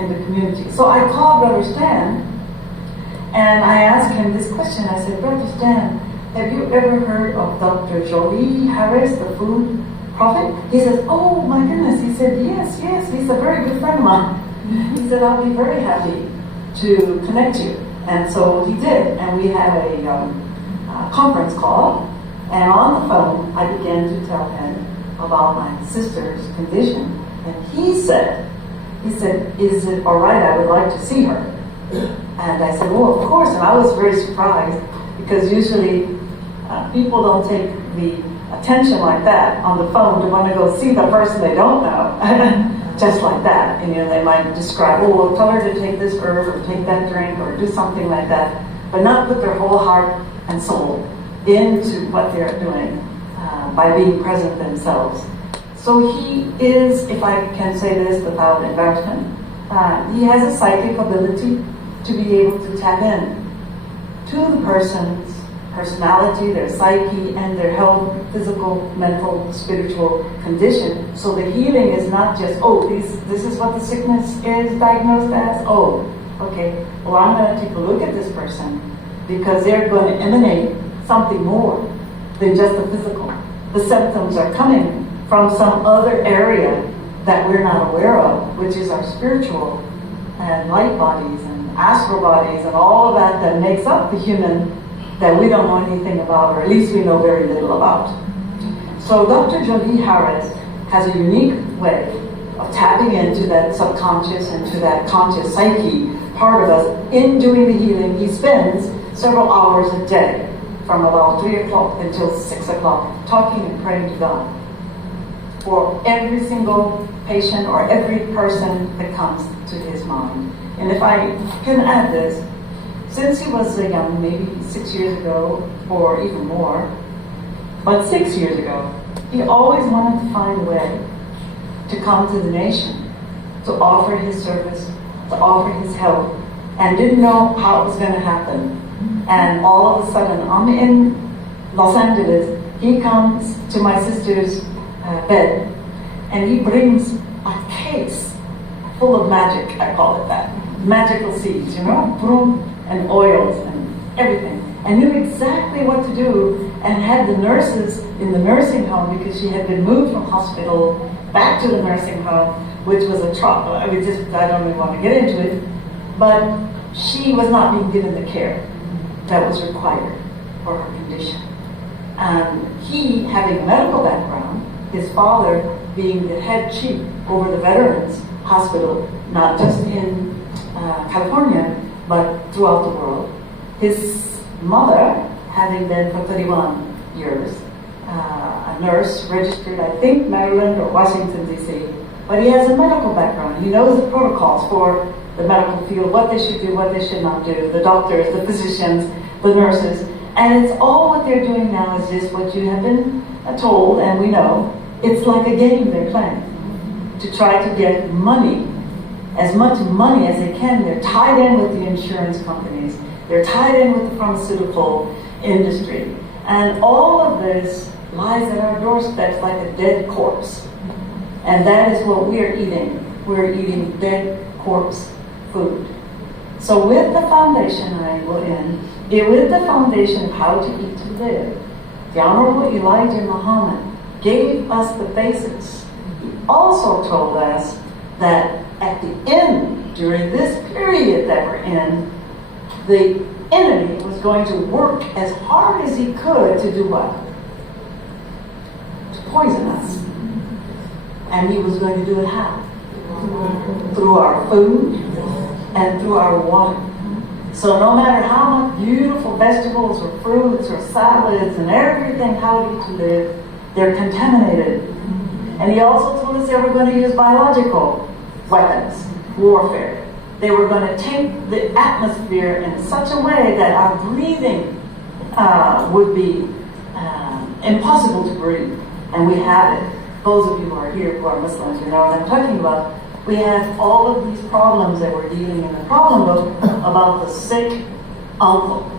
in the community. So I called Brother Stan, and I asked him this question. I said, Brother Stan, have you ever heard of Dr. JOLLIE Harris, the food prophet? He says, oh my goodness. He said, yes, he's a very good friend of mine. He said, I'll be very happy to connect you. And so he did, and we had a conference call, and on the phone, I began to tell him about my sister's condition. And he said, is it all right? I would like to see her. And I said, well, of course. And I was very surprised, because usually people don't take the attention like that on the phone to want to go see the person they don't know. Just like that. And they might describe, oh, well, tell her to take this herb or take that drink or do something like that, but not put their whole heart and soul into what they're doing by being present themselves. So he is, if I can say this without embarrassment, he has a psychic ability to be able to tap in to the person's personality, their psyche, and their health, physical, mental, spiritual condition. So the healing is not just, oh, this is what the sickness is diagnosed as. Oh, okay, well, I'm going to take a look at this person, because they're going to emanate something more than just the physical. The symptoms are coming from some other area that we're not aware of, which is our spiritual and light bodies and astral bodies and all of that makes up the human that we don't know anything about, or at least we know very little about. So Dr. JOLLIE Harris has a unique way of tapping into that subconscious and to that conscious psyche part of us. In doing the healing, he spends several hours a day, from about 3 o'clock until 6 o'clock, talking and praying to God for every single patient or every person that comes to his mind. And if I can add this, since he was young, maybe 6 years ago, or even more, but 6 years ago, he always wanted to find a way to come to the nation, to offer his service, to offer his help, and didn't know how it was going to happen. And all of a sudden, I'm in Los Angeles, he comes to my sister's bed, and he brings a case full of magic, I call it that, magical seeds, broom and oils and everything, and knew exactly what to do, and had the nurses in the nursing home, because she had been moved from hospital back to the nursing home, which was a trauma. I don't even want to get into it, but she was not being given the care that was required for her condition. And he, having a medical background, his father being the head chief over the Veterans Hospital, not just in California, but throughout the world. His mother, having been for 31 years, a nurse registered, I think, Maryland or Washington, D.C., but he has a medical background. He knows the protocols for the medical field, what they should do, what they should not do, the doctors, the physicians, the nurses, and it's all what they're doing now is just what you have been told, and we know. It's like a game they're playing to try to get money, as much money as they can. They're tied in with the insurance companies. They're tied in with the pharmaceutical industry. And all of this lies at our doorsteps like a dead corpse. And that is what we're eating. We're eating dead corpse food. So with the foundation, I will end, with the foundation of how to eat to live, the Honorable Elijah Muhammad gave us the basics. He also told us that at the end, during this period that we're in, the enemy was going to work as hard as he could to do what? To poison us. And he was going to do it how? Through our food and through our water. So no matter how much beautiful vegetables or fruits or salads and everything, how to eat to live, they're contaminated. And he also told us they were going to use biological weapons, warfare. They were going to take the atmosphere in such a way that our breathing would be impossible to breathe. And we have it. Those of you who are here who are Muslims, you know what I'm talking about. We have all of these problems that we're dealing in the problem book about the sick uncle.